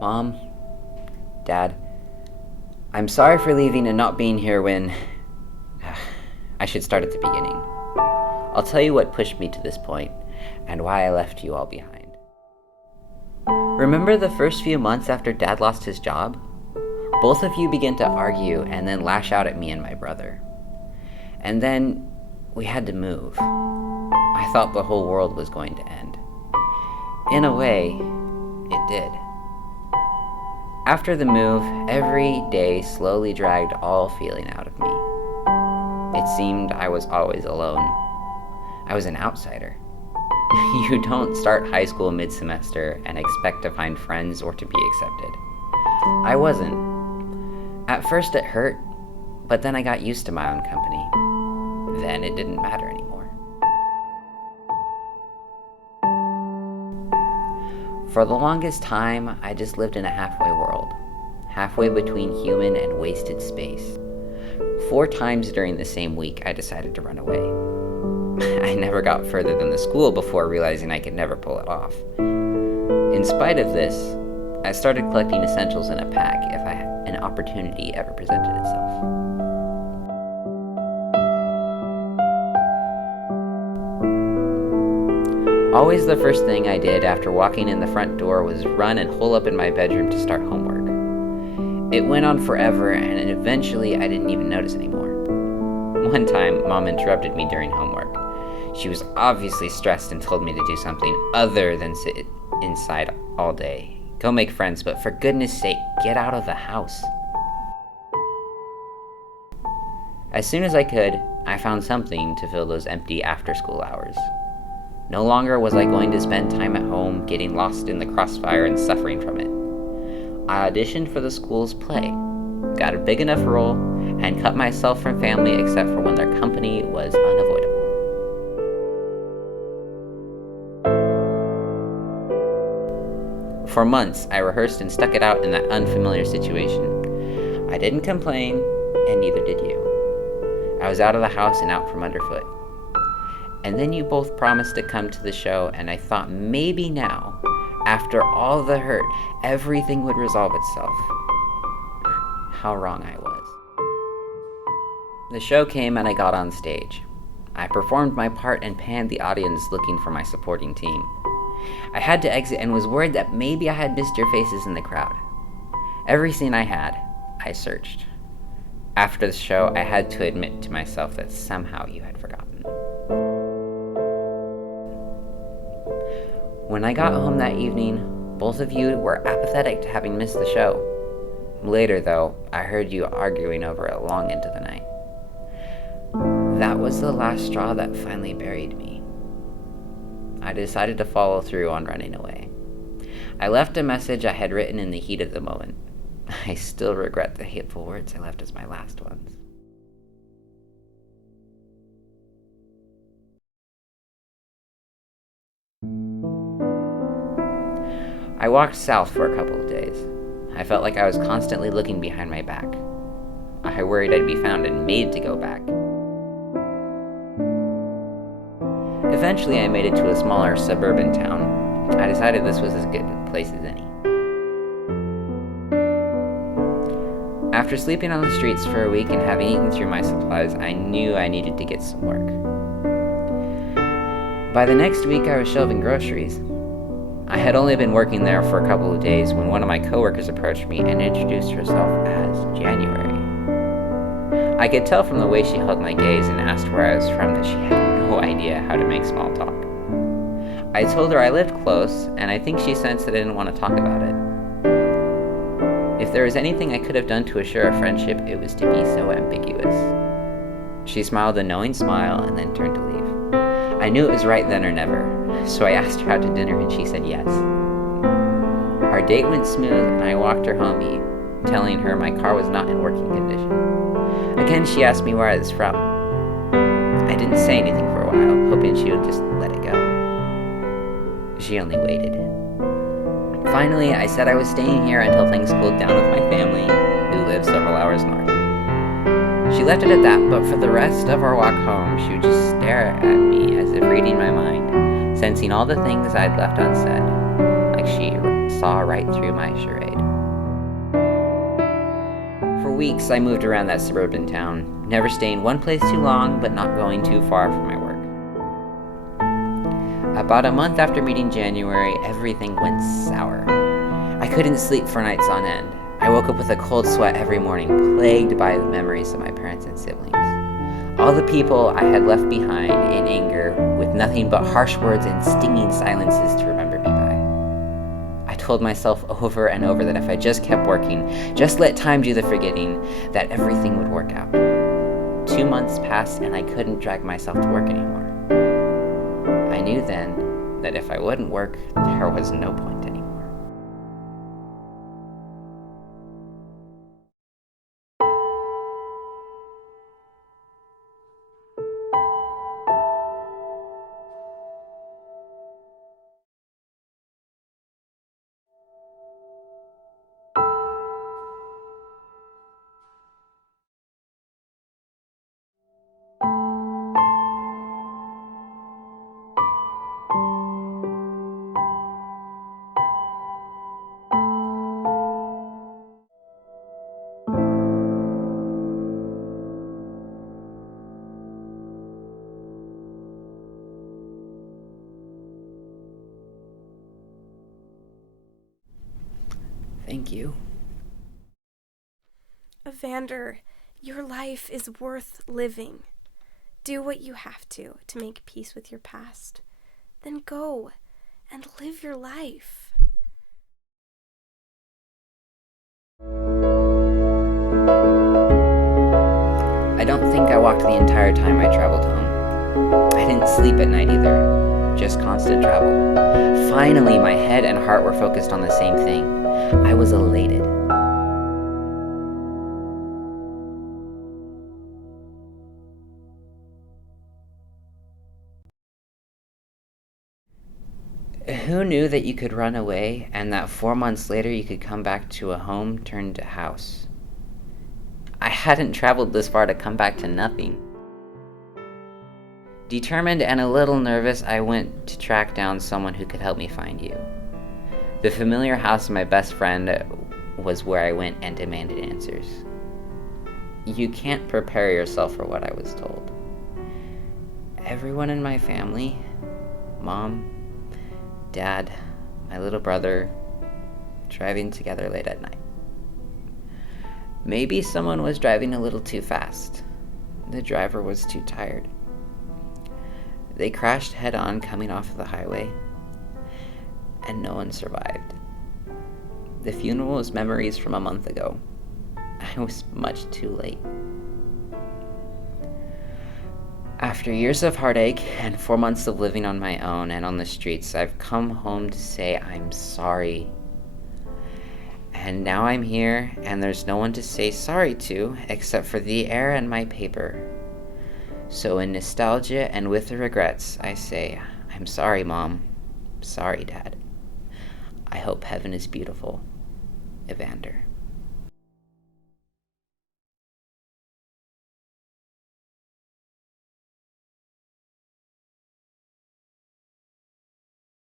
Mom, Dad, I'm sorry for leaving and not being here when... I should start at the beginning. I'll tell you what pushed me to this point and why I left you all behind. Remember the first few months after Dad lost his job? Both of you began to argue and then lash out at me and my brother. And then we had to move. I thought the whole world was going to end. In a way, it did. After the move, every day slowly dragged all feeling out of me. It seemed I was always alone. I was an outsider. You don't start high school mid-semester and expect to find friends or to be accepted. I wasn't. At first it hurt, but then I got used to my own company. Then it didn't matter anymore. For the longest time, I just lived in a halfway world, halfway between human and wasted space. 4 times during the same week, I decided to run away. I never got further than the school before realizing I could never pull it off. In spite of this, I started collecting essentials in a pack if an opportunity ever presented itself. Always the first thing I did after walking in the front door was run and hole up in my bedroom to start homework. It went on forever, and eventually I didn't even notice anymore. One time, Mom interrupted me during homework. She was obviously stressed and told me to do something other than sit inside all day. Go make friends, but for goodness sake, get out of the house. As soon as I could, I found something to fill those empty after-school hours. No longer was I going to spend time at home getting lost in the crossfire and suffering from it. I auditioned for the school's play, got a big enough role, and cut myself from family except for when their company was unavoidable. For months, I rehearsed and stuck it out in that unfamiliar situation. I didn't complain, and neither did you. I was out of the house and out from underfoot. And then you both promised to come to the show, and I thought maybe now, after all the hurt, everything would resolve itself. How wrong I was. The show came and I got on stage. I performed my part and panned the audience looking for my supporting team. I had to exit and was worried that maybe I had missed your faces in the crowd. Every scene I had, I searched. After the show, I had to admit to myself that somehow you had forgotten. When I got home that evening, both of you were apathetic to having missed the show. Later, though, I heard you arguing over it long into the night. That was the last straw that finally buried me. I decided to follow through on running away. I left a message I had written in the heat of the moment. I still regret the hateful words I left as my last ones. I walked south for a couple of days. I felt like I was constantly looking behind my back. I worried I'd be found and made to go back. Eventually, I made it to a smaller suburban town. I decided this was as good a place as any. After sleeping on the streets for a week and having eaten through my supplies, I knew I needed to get some work. By the next week, I was shelving groceries. I had only been working there for a couple of days when one of my coworkers approached me and introduced herself as January. I could tell from the way she held my gaze and asked where I was from that she had no idea how to make small talk. I told her I lived close, and I think she sensed that I didn't want to talk about it. If there was anything I could have done to assure a friendship, it was to be so ambiguous. She smiled a knowing smile and then turned to leave. I knew it was right then or never, so I asked her out to dinner and she said yes. Our date went smooth and I walked her home, telling her my car was not in working condition. Again, she asked me where I was from. I didn't say anything for a while, hoping she would just let it go. She only waited. Finally, I said I was staying here until things cooled down with my family, who lives several hours north. She left it at that, but for the rest of our walk home, she would just stare at me as if reading my mind, sensing all the things I'd left unsaid, like she saw right through my charade. For weeks, I moved around that suburban town, never staying one place too long, but not going too far from my work. About a month after meeting January, everything went sour. I couldn't sleep for nights on end. I woke up with a cold sweat every morning, plagued by the memories of my parents and siblings. All the people I had left behind in anger, with nothing but harsh words and stinging silences to remember me by. I told myself over and over that if I just kept working, just let time do the forgetting, that everything would work out. 2 months passed and I couldn't drag myself to work anymore. I knew then that if I wouldn't work, there was no point anymore. Thank you. Evander, your life is worth living. Do what you have to make peace with your past. Then go and live your life. I don't think I walked the entire time I traveled home. I didn't sleep at night either, just constant travel. Finally, my head and heart were focused on the same thing. I was elated. Who knew that you could run away and that 4 months later you could come back to a home turned to house? I hadn't traveled this far to come back to nothing. Determined and a little nervous, I went to track down someone who could help me find you. The familiar house of my best friend was where I went and demanded answers. You can't prepare yourself for what I was told. Everyone in my family, Mom, Dad, my little brother, driving together late at night. Maybe someone was driving a little too fast. The driver was too tired. They crashed head-on coming off the highway, and no one survived. The funeral was memories from a month ago. I was much too late. After years of heartache and 4 months of living on my own and on the streets, I've come home to say I'm sorry. And now I'm here, and there's no one to say sorry to except for the air and my paper. So in nostalgia and with the regrets, I say, I'm sorry, Mom. Sorry, Dad. I hope heaven is beautiful. Evander.